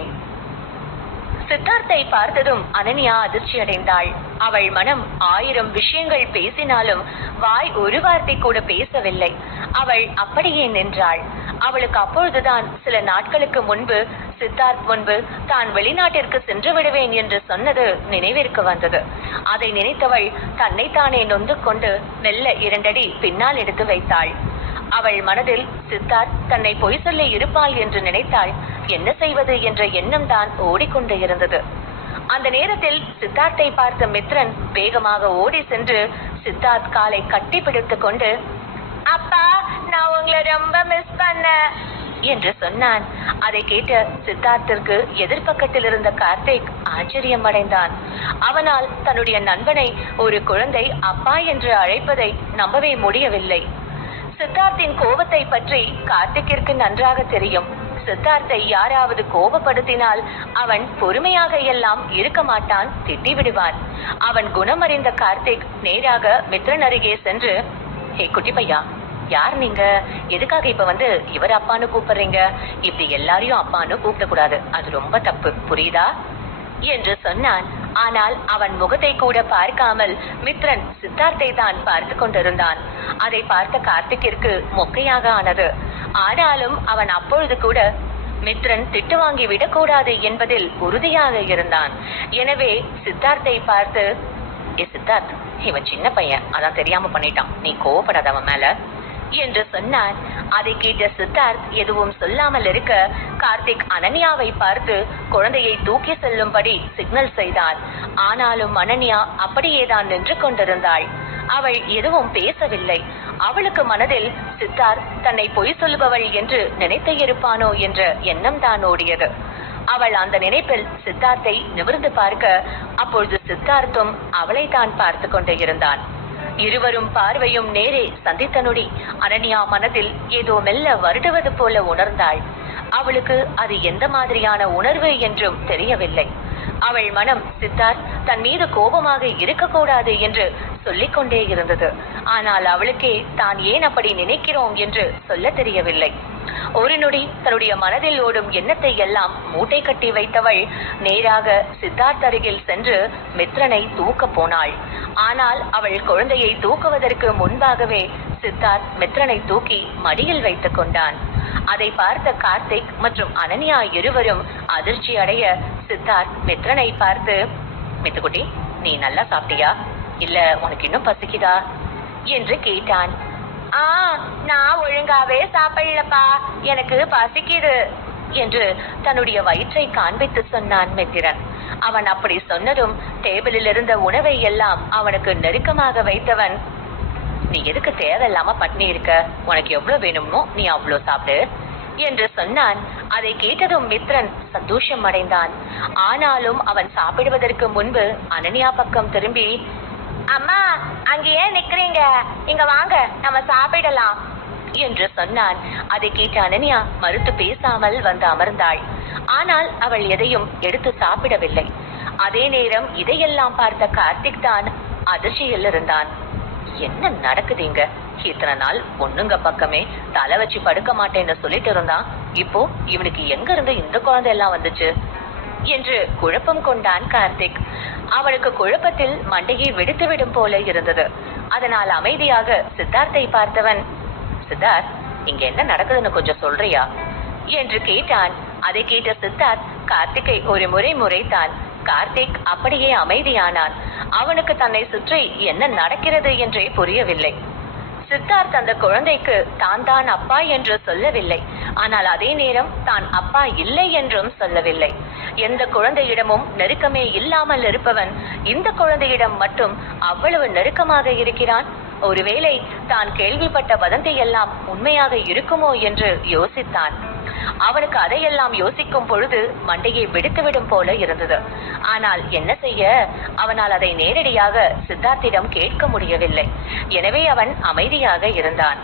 விடுவேன். சித்தார்த்தை பார்த்ததும் அனன்யா அதிர்ச்சி அடைந்தாள். அவள் மனம் 1000 விஷயங்கள் பேசினாலும் வாய் ஒரு வார்த்தை கூட பேசவில்லை. அவள் அப்படியே நின்றாள். அவளுக்கு அப்பொழுதுதான் சில நாட்களுக்கு முன்பு சித்தார்த் முன்பு தான் வெளிநாட்டிற்கு சென்று விடுவேன் என்று சொன்னது நினைவிற்கு வந்தது. அதை நினைத்தவள் தன்னைத்தானே நொந்து கொண்டு மெல்ல 2 அடி பின்னால் எடுத்து வைத்தாள். அவள் மனதில் சித்தார்த் தன்னை பொய் சொல்லி இருப்பாள் என்று நினைத்தாள். என்ன செய்வது என்ற எண்ணம் தான் ஓடிக்கொண்டு இருந்தது. அந்த நேரத்தில் சித்தார்த்தை பார்த்த மித்ரன் வேகமாக ஓடி சென்று சித்தார்த் காலை கட்டி பிடித்துக் கொண்டு, அப்பா, நான் உங்களை ரொம்ப மிஸ் பண்ண என்று சொன்னான். அதை கேட்ட சித்தார்த்திற்கு எதிர்பக்கத்தில் இருந்த கார்த்திக் ஆச்சரியம் அடைந்தான். அவனால் தன்னுடைய நண்பனை ஒரு குழந்தை அப்பா என்று அழைப்பதை நம்பவே முடியவில்லை. சித்தார்த்தின் கோபத்தை பற்றி கார்த்திக்கிற்கு நன்றாக தெரியும். சித்தார்த்தை யாராவது கோபப்படுத்தினால் அவன் பொறுமையாக எல்லாம் இருக்க மாட்டான், திட்டி விடுவான். அவன் குணமறிந்த கார்த்திக் நேராக மித்ரன் அருகே சென்று, ஹே குட்டி பையா, யார் நீங்க? எதுக்காக இப்ப இவர் அப்பான்னு கூப்பிடுறீங்க? இப்படி எல்லாரையும் அப்பான்னு கூப்பிடக்கூடாது, அது ரொம்ப தப்பு, புரியுதா என்று சொன்னான். ஆனால் அவன் முகத்தை கூட பார்க்காமல் மித்ரன் சித்தார்த்தை தான் பார்த்து கொண்டிருந்தான். அதை பார்த்த கார்த்திக்கிற்கு மொக்கையாக ஆனது. ஆனாலும் அவன் அப்பொழுது கூட மித்ரன் திட்டு வாங்கி விடக்கூடாது என்பதில் உறுதியாக இருந்தான். எனவே சித்தார்த்தை பார்த்து, ஏ சித்தார்த், இவன் சின்ன பையன், அதான் தெரியாம பண்ணிட்டான், நீ கோவப்படாத அவன் மேல என்று சொன்னான். அதை கேட்ட சித்தார்த் எதுவும் சொல்லாமல் இருக்க கார்த்திக் அனன்யாவை பார்த்து குழந்தையை தூக்கி செல்லும்படி சிக்னல் செய்தான். ஆனாலும் அனன்யா அப்படியேதான் நின்று கொண்டிருந்தாள். அவள் எதுவும் பேசவில்லை. அவளுக்கு மனதில் சித்தார்த் தன்னை பொய் சொல்லுபவள் என்று நினைத்து இருப்பானோ என்ற எண்ணம் தான் ஓடியது. அவள் அந்த நினைப்பில் சித்தார்த்தை நிமிர்ந்து பார்க்க அப்பொழுது சித்தார்த்தும் அவளை தான் பார்த்து கொண்டே இருந்தான். இருவரும் பார்வையும் நேரே சந்தித்த நொடி அனன்யா மனதில் ஏதோ மெல்ல வருடுவது போல உணர்ந்தாள். அவளுக்கு அது எந்த மாதிரியான உணர்வு என்றும் தெரியவில்லை. அவள் மனம் சித்தார்த் தன் மீது கோபமாக இருக்கக்கூடாது என்று சொல்லிக்கொண்டே இருந்தது. ஆனால் அவளுக்கே தான் ஏன் அப்படி நினைக்கிறோம் என்று சொல்ல தெரியவில்லை. ஒரு நொடி தன்னுடைய மனதில் ஓடும் எண்ணத்தை எல்லாம் மூட்டை கட்டி வைத்தவள் நேராக சித்தார்த் அருகில் சென்று மித்ரனை தூக்க போனாள். ஆனால் அவள் குழந்தையை தூக்குவதற்கு முன்பாகவே சித்தார்த் மித்ரனை தூக்கி மடியில் வைத்துக் கொண்டான். அதை பார்த்த கார்த்திக் மற்றும் அனன்யா இருவரும் அதிர்ச்சி அடைய சித்தார்த் மித்ரனை பார்த்து, மித்துக்குட்டி, நீ நல்லா சாப்பிட்டியா? இல்ல உனக்கு இன்னும் பசிக்குதா என்று கேட்டான். நான் ஒழுங்காவே சாப்பிடலப்பா, எனக்கு பசிக்குது என்று தன்னுடைய வயிற்றை காண்பித்து சொன்னான் மித்திரன். அவன் அப்படி சொன்னதும் டேபிளில் இருந்த உணவை எல்லாம் அவனுக்கு நெருக்கமாக வைத்தவன், நீ எதுக்கு தேவையில்லாம பட்னி இருக்க? உனக்கு எவ்வளவு வேணுமோ நீ அவ்வளவு சாப்பிடு என்று சொன்னான். அதை கேட்டதும் மித்ரன் சந்தோஷம் அடைந்தான். ஆனாலும் அவன் சாப்பிடுவதற்கு முன்பு அனன்யா பக்கம் திரும்பி, அம்மா, அங்க ஏன் நிக்கிறீங்க? இங்க வாங்க, நம்ம சாப்பிடலாம் என்று சொன்னான். அதை கேட்ட அனன்யா மறுத்து பேசாமல் வந்து அமர்ந்தாள். ஆனால் அவள் எதையும் எடுத்து சாப்பிடவில்லை. அதே நேரம் இதையெல்லாம் பார்த்த கார்த்திக் தான் அதிர்ச்சியில் இருந்தான். என்ன நடக்குதுங்க? இத்தனை நாள் பொண்ணுங்க பக்கமே தலை வச்சு படுக்க மாட்டேன்னு சொல்லிட்டு இருந்தான், இப்போ இவனுக்கு எங்க இருந்து இந்த குழந்தை எல்லாம் வந்துச்சு என்று குழப்பம் கொண்டான் கார்த்திக். அவனுக்கு குழப்பத்தில் மண்டையை வெடித்துவிடும் போல இருந்தது. அதனால் அமைதியாக சித்தார்த்தை பார்த்தவன், சித்தார்த், இங்க என்ன நடக்குதுன்னு கொஞ்சம் சொல்றியா என்று கேட்டான். அதை கேட்ட சித்தார்த் கார்த்திகை ஒரு முறை முறைத்தான். கார்த்திக் அப்படியே அமைதியானான். அவனுக்கு தன்னை சுற்றி என்ன நடக்கிறது என்றே புரியவில்லை. சித்தார்த் அந்த குழந்தைக்கு தான் அப்பா என்று சொல்லவில்லை. ஆனால் அதே நேரம் தான் அப்பா இல்லை என்றும் சொல்லவில்லை. எந்த குழந்தையிடமும் நெருக்கமே இல்லாமல் இருப்பவன் இந்த குழந்தையிடம் மட்டும் அவ்வளவு நெருக்கமாக இருக்கிறான். ஒருவேளை தான் கேள்விப்பட்ட வதந்தி எல்லாம் உண்மையாக இருக்குமோ என்று யோசித்தான். அவனுக்கு அதையெல்லாம் யோசிக்கும் பொழுது மண்டையை வெடித்துவிடும் போல இருந்தது. ஆனால் என்ன செய்ய, அவனால் அதை நேரடியாக சித்தார்த்திடம் கேட்க முடியவில்லை. எனவே அவன் அமைதியாக இருந்தான்.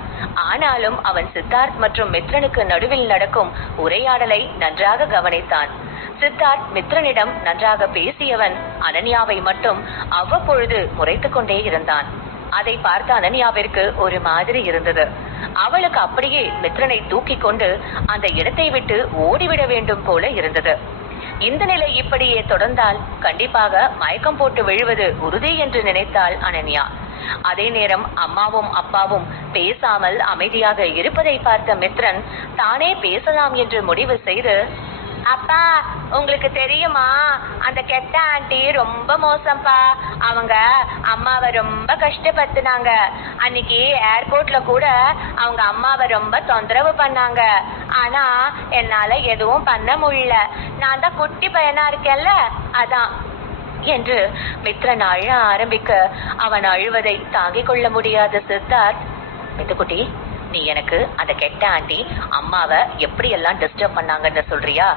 ஆனாலும் அவன் சித்தார்த் மற்றும் மித்ரனுக்கு நடுவில் நடக்கும் உரையாடலை நன்றாக கவனித்தான். சித்தார்த் மித்ரனிடம் நன்றாக பேசியவன் அனன்யாவை மட்டும் அவ்வப்பொழுது முறைத்துக் கொண்டே இருந்தான். அதை பார்த்த அனன்யாவிற்கு ஒரு மாதிரி இருந்தது. அவளுக்கு அப்படியே மித்ரனை தூக்கி கொண்டு அந்த இடத்தை விட்டு ஓடிவிட வேண்டும் போல இருந்தது. இந்த நிலை இப்படியே தொடர்ந்தால் கண்டிப்பாக மயக்கம் போட்டு விழுவது உறுதி என்று நினைத்தாள் அனன்யா. அதே நேரம் அம்மாவும் அப்பாவும் பேசாமல் அமைதியாக இருப்பதை பார்த்த மித்ரன் தானே பேசலாம் என்று முடிவு செய்து, அப்பா, உங்களுக்கு தெரியுமா, அந்த கெட்ட ஆண்டி ரொம்ப மோசம்பா. அவங்க அம்மாவை ரொம்ப கஷ்டப்படுத்தினாங்க. அன்னைக்கு ஏர்போர்ட்ல கூட அவங்க அம்மாவை ரொம்ப தொந்தரவு பண்ணாங்க. ஆனா என்னால எதுவும் பண்ண முடியல. நான் தான் குட்டி பையனா இருக்கேன்ல, அதான் என்று மித்ரன் அழ ஆரம்பிக்க அவன் அழுவதை தாங்கிக் கொள்ள முடியாத சித்தார்த், மித்துக்குட்டி, நீ எனக்கு அந்த கெட்ட ஆண்டி அம்மாவை எப்படியெல்லாம் டிஸ்டர்ப் பண்ணாங்கன்னு சொல்றியா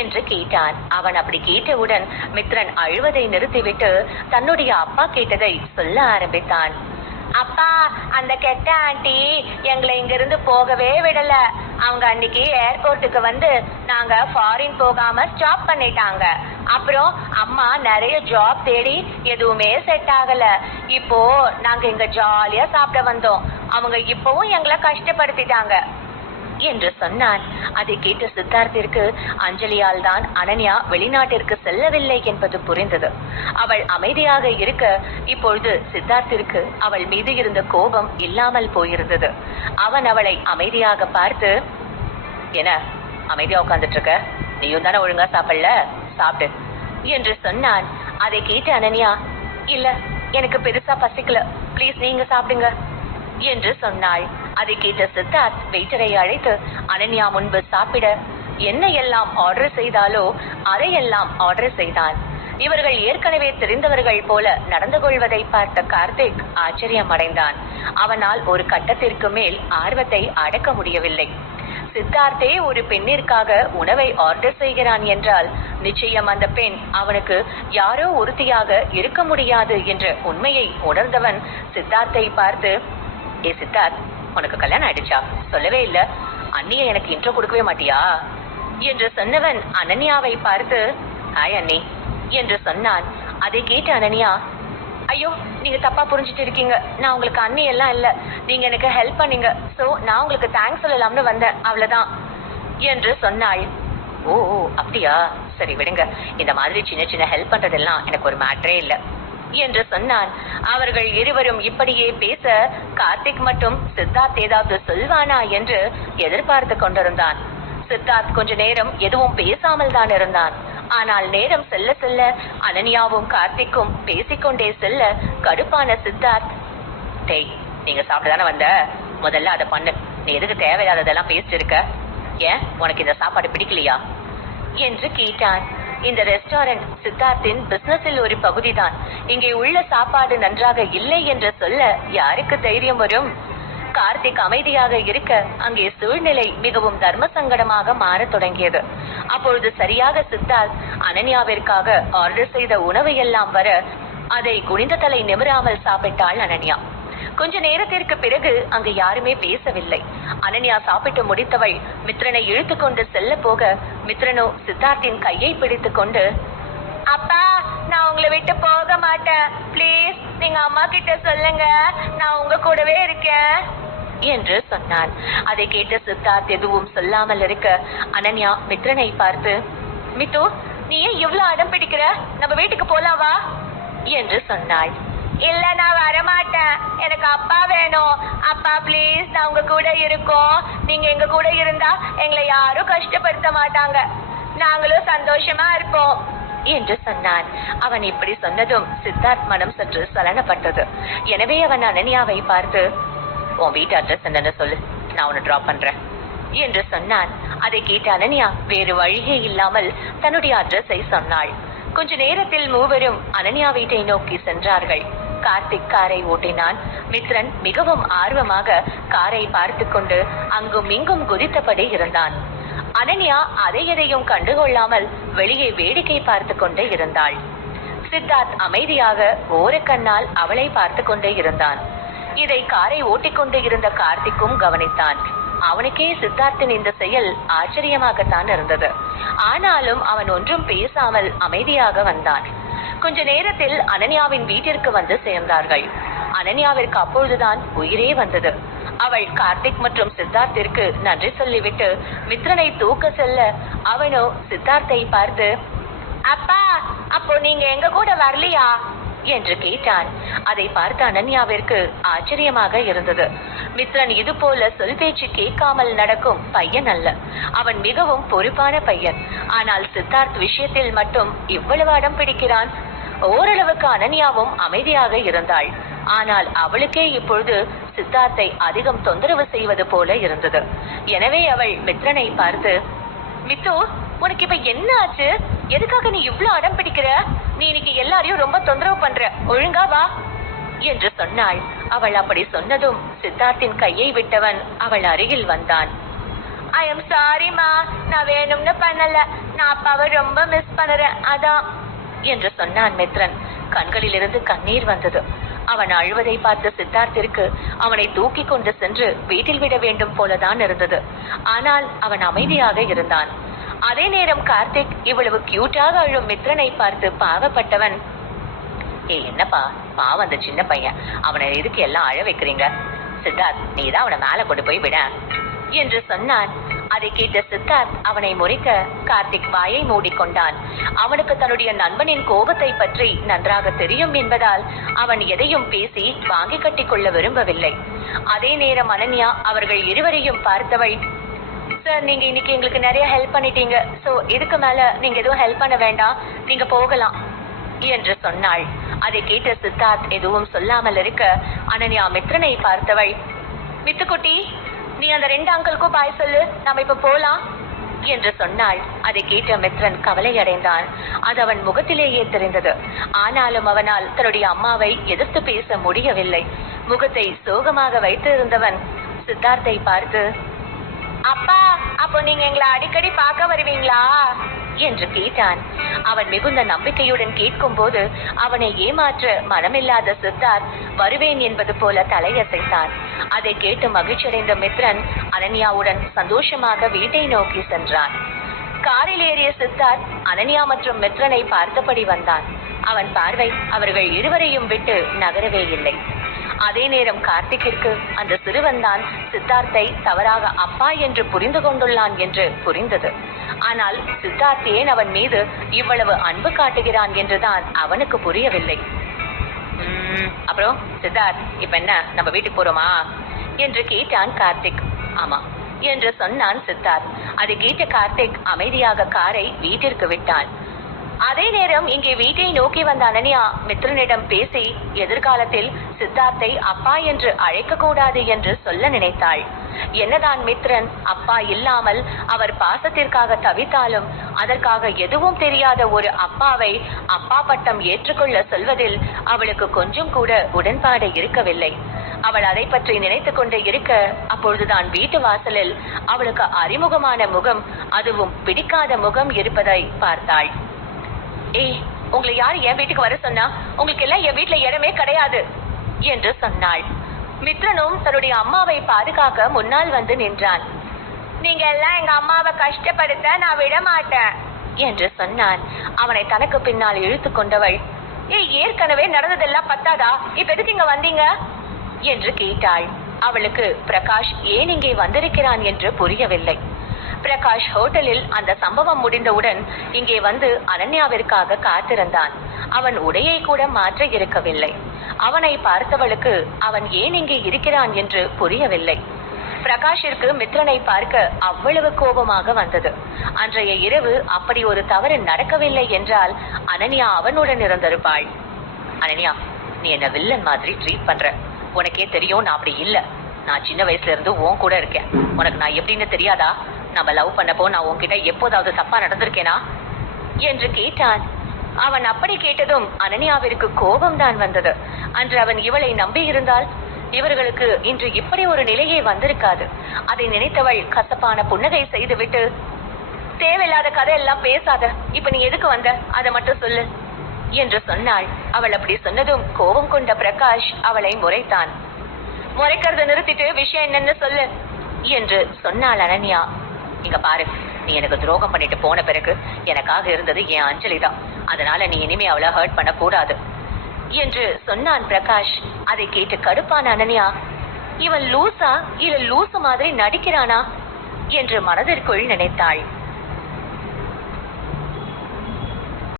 என்று கேட்டான். அவன் அப்படி கேட்டவுடன் மித்ரன் அழுவதை நிறுத்திவிட்டு தன்னுடைய அப்பா கேட்டதை சொல்ல ஆரம்பித்தான். அப்பா, அந்த கெட்ட ஆண்டி எங்களை இங்கிருந்து போகவே விடல. அவங்க அன்னைக்கு ஏர்போர்ட்டுக்கு வந்து நாங்க ஃபாரின் போகாம ஸ்டாப் பண்ணிட்டாங்க. அப்புறம் அம்மா நிறைய ஜாப் தேடி எதுவுமே செட் ஆகல. இப்போ நாங்க இங்க ஜாலியா சாப்பிட வந்தோம். அவங்க இப்பவும் எங்களை கஷ்டப்படுத்திட்டாங்க என்று சொன்னான். அதை கேட்ட சித்தார்த்திற்கு அஞ்சலியால் தான் அனன்யா வெளிநாட்டிற்கு செல்லவில்லை என்பது புரிந்தது. அவள் அமைதியாக இருக்க இப்பொழுது சித்தார்த்திற்கு அவள் மீது இருந்த கோபம் இல்லாமல் போயிருந்தது. அவன் அவளை அமைதியாக பார்த்து, என்ன அமைதியா உட்கார்ந்துட்டு இருக்க, நீயும் தானே ஒழுங்கா சாப்பிடல, சாப்பிடு என்று சொன்னான். அதை கேட்டு அனன்யா, இல்ல எனக்கு பெருசா பசிக்கல, பிளீஸ் நீங்க சாப்பிடுங்க என்று சொன்னாள். அதை கேட்ட சித்தார்த் வெயிட்டரை அழைத்து அனன்யா முன்பு சாப்பிட என்ன எல்லாம் ஆர்டர் செய்தாலோ அதையெல்லாம் ஆர்டர் செய்தான். இவர்கள் ஏற்கனவே தெரிந்தவர்கள் போல நடந்து கொள்வதை பார்த்த கார்த்திக் ஆச்சரியம் அடைந்தான். அவனால் ஒரு கட்டத்திற்கு மேல் ஆர்வத்தை அடக்க முடியவில்லை. சித்தார்த்தே ஒரு பெண்ணிற்காக உணவை ஆர்டர் செய்கிறான் என்றால் நிச்சயம் அந்த பெண் அவனுக்கு யாரோ ஒருத்தியாக இருக்க முடியாது என்ற உண்மையை உணர்ந்தவன் சித்தார்த்தை பார்த்து, ஏ சித்தார்த், உனக்கு கல்யாணம் ஆயிடுச்சா? சொல்லவே இல்ல. அண்ணியை எனக்கு இன்ட்ரோ கொடுக்கவே மாட்டியா என்று சொன்னவன் அனன்யாவை பார்த்து, ஹாய் அண்ணி என்று சொன்னான். அதை கேட்டு அனன்யா, ஐயோ நீங்க தப்பா புரிஞ்சுட்டு இருக்கீங்க, நான் உங்களுக்கு அண்ணி எல்லாம் இல்ல, நீங்க எனக்கு ஹெல்ப் பண்ணீங்க, சோ நான் உங்களுக்கு தேங்க்ஸ் சொல்லலாம்னு வந்தேன், அவ்வளவுதான் என்று சொன்னாள். ஓ அப்படியா, சரி விடுங்க, இந்த மாதிரி சின்ன சின்ன ஹெல்ப் பண்றதெல்லாம் எனக்கு ஒரு மேட்டரே இல்ல என்று சொன்னான். அவர்கள் இருவரும் இப்படியே பேச கார்த்திக் மட்டும் சித்தார்த் ஏதாவது சொல்வானா என்று எதிர்பார்த்து கொண்டிருந்தான். சித்தார்த் கொஞ்ச நேரம் எதுவும் பேசாமல் தான் இருந்தான். ஆனால் நேரம் செல்ல செல்ல அனன்யாவும் கார்த்திக்கும் பேசிக்கொண்டே செல்ல கடுப்பான சித்தார்த், டேய் நீங்க சாப்பிடதானே வந்த, முதல்ல அதை பண்ணு, நீ எதுக்கு தேவையில்லாததெல்லாம் பேசிட்டு இருக்க, ஏன் உனக்கு இந்த சாப்பாடு பிடிக்கலையா என்று கேட்டான். இந்த ரெஸ்டாரண்ட் சித்தார்த்தின் பிசினஸில் ஒரு பகுதிதான். இங்கே உள்ள சாப்பாடு நன்றாக இல்லை என்று சொல்ல யாருக்கு தைரியம் வரும்? கார்த்திக் அமைதியாக இருக்க அங்கே சூழ்நிலை மிகவும் தர்ம சங்கடமாக மாறத் தொடங்கியது. அப்பொழுது சரியாக சித்தார்த் அனன்யாவிற்காக ஆர்டர் செய்த உணவு எல்லாம் வர அதை குனிந்த தலை நிமிராமல் சாப்பிட்டாள் அனன்யா. கொஞ்ச நேரத்திற்கு பிறகு அங்கு யாருமே பேசவில்லை. அனன்யா சாப்பிட்டு முடித்தவள் மித்ரனை இழுத்து கொண்டு செல்ல போக மித்ரனோ சித்தார்த்தின் கையை பிடித்து கொண்டு, அப்பா நான் உங்களை விட்டு போக மாட்டேன், பிளீஸ் நீங்க அம்மா கிட்ட சொல்லுங்க, நான் உங்க கூடவே இருக்கேன் என்று சொன்னான். அதை கேட்ட சித்தார்த் எதுவும் சொல்லாமல் இருக்க அனன்யா மித்ரனை பார்த்து, மித்து நீ ஏன் இவ்வளவு அடம் பிடிக்கிற, நம்ம வீட்டுக்கு போலாம் வா என்று சொன்னாள். இல்ல நான் வரமாட்டேன், எனக்கு அப்பா வேணும், அப்பா பிளீஸ் நான் உங்க கூட இருக்கோம், நீங்க எங்க கூட இருந்தா எங்களை யாரும் கஷ்டப்படுத்த மாட்டாங்க, நாங்களும் சந்தோஷமா இருப்போம் என்று சொன்னான். அவன் இப்படி சொன்னதும் சித்தார்த் மனம் சற்று சலனப்பட்டது. எனவே அவன் அனன்யாவை பார்த்து, உன் வீட்டு அட்ரஸ் என்னன்னு சொல்லு, நான் உன்னை டிராப் பண்றேன் என்று சொன்னான். அதை கேட்ட அனன்யா வேறு வழியே இல்லாமல் தன்னுடைய அட்ரஸை சொன்னாள். கொஞ்ச நேரத்தில் மூவரும் அனன்யா வீட்டை நோக்கி சென்றார்கள். கார்த்திக் காரை ஓட்டினான். மித்ரன் மிகவும் ஆர்வமாக காரை பார்த்து கொண்டு அங்கும் இங்கும் குதித்தபடி இருந்தான். அனன்யா அதை எதையும் கண்டுகொள்ளாமல் வெளியே வேடிக்கை பார்த்து கொண்டே இருந்தாள். சித்தார்த் அமைதியாக ஓரக்கண்ணால் அவளை பார்த்து கொண்டே இருந்தான். இதை காரை ஓட்டிக்கொண்டு இருந்த கார்த்திக்கும் கவனித்தான். அவனுக்கே சித்தார்த்தின் இந்த செயல் ஆச்சரியமாகத்தான் இருந்தது. ஆனாலும் அவன் ஒன்றும் பேசாமல் அமைதியாக வந்தான். கொஞ்ச நேரத்தில் அனன்யாவின் வீட்டிற்கு வந்து சேர்ந்தார்கள். அனன்யாவிற்கு அப்பொழுதுதான் உயிரே வந்தது. அவள் கார்த்திக் மற்றும் சித்தார்த்திற்கு நன்றி சொல்லிவிட்டு மித்ரனை தூக்க செல்ல அவனோ சித்தார்த்தை பார்த்து, அப்பா, அப்போ நீங்க எங்க கூட வரலையா என்று கேட்டான். அதை பார்த்த அனன்யாவிற்கு ஆச்சரியமாக இருந்தது. மித்ரன் இது போல சொல் பேச்சு கேட்காமல் நடக்கும் பையன் அல்ல. அவன் மிகவும் பொறுப்பான பையன். ஆனால் சித்தார்த் விஷயத்தில் மட்டும் இவ்வளவு அடம் பிடிக்கிறான். ஓரளவுக்கு அனன்யாவும் அமைதியாக இருந்தாள். ஆனால் அவளுக்கே இப்பொழுது சித்தார்த்தை அதிகம் தொந்தரவு செய்வது போல இருந்தது. எனவே அவள் மித்ரனை பார்த்து, மித்து, உனக்கு இப்ப என்ன ஆச்சு? எதுக்காக நீ இவ்வளவு அடம் பிடிக்கிற? நீ இன்னைக்கு எல்லாரையும் ரொம்ப தொந்தரவு பண்ற, ஒழுங்கா வா என்று சொன்னாள். அவள் அப்படி சொன்னதும் சித்தார்த்தின் கையை விட்டவன் அவள் அருகில் வந்தான். ஐ எம் சாரிமா, நான் வேணும்னு பண்ணல, நான் அப்பாவை ரொம்ப மிஸ் பண்ணுறேன் அதான் என்று சொன்னான் மித்ரன். கண்களில் இருந்து கண்ணீர் வந்தது. அவன் அழுவதை பார்த்த சித்தார்த்திற்கு அவனை தூக்கி கொண்டு சென்று வீட்டில் விட வேண்டும் போலதான் இருந்தது. ஆனால் அவன் அமைதியாக இருந்தான். அதே நேரம் கார்த்திக் இவ்வளவு கியூட்டாக அழும் மித்ரனை பார்த்து பாவப்பட்டவன், என்னப்பா பாவம் அந்த சின்ன பையன், அவனை எதுக்கு எல்லாம் அழ வைக்கிறீங்க? சித்தார்த், நீ தான் அவனை மேல கொண்டு போய் விட என்று சொன்னான். அதை கேட்ட சித்தார்த் அவனை முறைக்க கார்த்திக் வாயை மூடிக்கொண்டான். அவனுக்கு தன்னுடைய நண்பனின் கோபத்தை பற்றி நன்றாக தெரியும் என்பதால் அவன் எதையும் பேசி வாங்கி கட்டிக் கொள்ள விரும்பவில்லை. அதே நேரம் அனன்யா அவர்கள் இருவரையும் பார்த்தவள், சார், நீங்க இன்னைக்கு எங்களுக்கு நிறைய ஹெல்ப் பண்ணிட்டீங்க, சோ இதுக்கு மேல நீங்க எதுவும் ஹெல்ப் பண்ண வேண்டாம், நீங்க போகலாம் என்று சொன்னாள். அதை கேட்ட சித்தார்த் எதுவும் சொல்லாமல் இருக்க அனன்யா மித்ரனை பார்த்தவள், மித்துக்குட்டி, நீ அந்த 2 அங்கிளுக்கும் பாய் சொல்லு, நாம இப்ப போலாம் என்று சொன்னாள். அதை கேட்ட மித்ரன் கவலை அடைந்தான். அது அவன் முகத்திலேயே தெரிந்தது. ஆனாலும் அவனால் தன்னுடைய அம்மாவை எதிர்த்து பேச முடியவில்லை. முகத்தை சோகமாக வைத்து இருந்தவன் சித்தார்த்தை பார்த்து, அப்பா, அப்போ நீங்க எங்களை அடிக்கடி பார்க்க வருவீங்களா என்று கேட்டான். அவன் மிகுந்த நம்பிக்கையுடன் கேட்கும் போது அவனை ஏமாற்ற மனமில்லாத சித்தார்த் வருவேன் என்பது போல தலையசைத்தான். அதை கேட்டு மகிழ்ச்சியடைந்த மித்ரன் அனன்யாவுடன் சந்தோஷமாக வீட்டை நோக்கி சென்றான். காரில் ஏறிய சித்தார்த் அனன்யா மற்றும் மித்ரனை பார்த்தபடி வந்தான். அவன் பார்வை அவர்கள் இருவரையும் விட்டு நகரவே இல்லை. அதே நேரம் கார்த்திக்கிற்கு அந்த சிறுவன் தான் சித்தார்த்தை தவறாக அப்பா என்று புரிந்து கொண்டுள்ளான் என்று புரிந்தது. ஆனால் சித்தார்த் ஏன் அவன் மீது இவ்வளவு அன்பு காட்டுகிறான் என்றுதான் அவனுக்கு புரியவில்லை. அப்புறம் சித்தார்த், இப்ப என்ன, நம்ம வீட்டுக்கு போறோமா என்று கேட்டான் கார்த்திக். ஆமா என்று சொன்னான் சித்தார்த். அதை கேட்ட கார்த்திக் அமைதியாக காரை வீட்டிற்கு விட்டான். அதே நேரம் இங்கே வீட்டை நோக்கி வந்த அனன்யா மித்ரனிடம் பேசி எதிர்காலத்தில் சித்தார்த்தை அப்பா என்று அழைக்க கூடாது என்று சொல்ல நினைத்தாள். என்னதான் மித்ரன் அப்பா இல்லாமல் அவர் பாசத்திற்காக தவித்தாலும் அதற்காக எதுவும் தெரியாத ஒரு அப்பாவை அப்பா பட்டம் ஏற்றுக்கொள்ள சொல்வதில் அவளுக்கு கொஞ்சம் கூட உடன்பாடு இருக்கவில்லை. அவள் அதை பற்றி நினைத்து கொண்டே இருக்க அப்பொழுதுதான் வீட்டு வாசலில் அவளுக்கு அறிமுகமான முகம், அதுவும் பிடிக்காத முகம் இருப்பதை பார்த்தாள். ஏய், உங்களை யாரு என் வீட்டுக்கு வர சொன்னா? உங்களுக்கு எல்லாம் என் வீட்டுல இடமே கிடையாது என்று சொன்னாள். மித்ரனும் தன்னுடைய அம்மாவை பாதுகாக்க முன்னால் வந்து நின்றான். நீங்க எல்லாம் எங்க அம்மாவை கஷ்டப்படுத்த நான் விட மாட்டேன் என்று சொன்னான். அவனை தனக்கு பின்னால் இழுத்து கொண்டவள், ஏய், ஏற்கனவே நடந்ததெல்லாம் பத்தாதா, இப்ப எதுக்கு இங்க வந்தீங்க என்று கேட்டாள். அவளுக்கு பிரகாஷ் ஏன் இங்கே வந்திருக்கிறான் என்று புரியவில்லை. பிரகாஷ் ஹோட்டலில் அந்த சம்பவம் முடிந்தவுடன் இங்கே வந்து அனன்யாவிற்காக காத்திருந்தான். அவன் உடையை கூட மாற்ற இருக்கவில்லை. அவனை பார்த்தவளுக்கு அவன் ஏன் இங்கே இருக்கிறான் என்று புரியவில்லை. பிரகாஷிற்கு மித்ரனை பார்க்க அவ்வளவு கோபமாக வந்தது. அன்றைய இரவு அப்படி ஒரு தவறு நடக்கவில்லை என்றால் அனன்யா அவனுடன் இருந்திருப்பாள். அனன்யா, நீ என்ன வில்லன் மாதிரி ட்ரீட் பண்ற. உனக்கே தெரியும் நான் அப்படி இல்ல. நான் சின்ன வயசுல இருந்து உன் கூட இருக்கேன். உனக்கு நான் எப்படின்னு தெரியாதா? நம்ம லவ் பண்ணப்போ நான் உன்கிட்ட எப்போதாவது தப்பா நடந்திருக்கேனா என்று கேட்டான். அவன் அப்படி கேட்டதும் அனன்யாவிற்கு கோபம் தான் வந்தது. அன்று அவன் இவளை நம்பி இருந்தால் இவர்களுக்கு இன்று இப்படி ஒரு நிலையே வந்திருக்காது. அதை நினைத்தவள் கசப்பான புன்னகை செய்துவிட்டு, தேவையில்லாத கதை எல்லாம் பேசாத, இப்ப நீ எதுக்கு வந்த அதை மட்டும் சொல்லு என்று சொன்னாள். அவள் அப்படி சொன்னதும் கோபம் கொண்ட பிரகாஷ் அவளை முறைத்தான். முறைக்கிறத நிறுத்திட்டு விஷயம் என்னன்னு சொல்லு என்று சொன்னாள் அனன்யா. இங்க பாரு, நீ எனக்கு துரோகம் பண்ணிட்டு போன பிறகு எனக்காக இருந்தது என் அஞ்சலி தான். அதனால நீ இனிமே அவளை ஹர்ட் பண்ண கூடாது என்று சொன்னான் பிரகாஷ். அதை கேட்டு கடுப்பான அனன்யா, இவன் லூசா இல்ல லூசு மாதிரி நடிக்கிறானா என்று மனதிற்குள் நினைத்தாள்.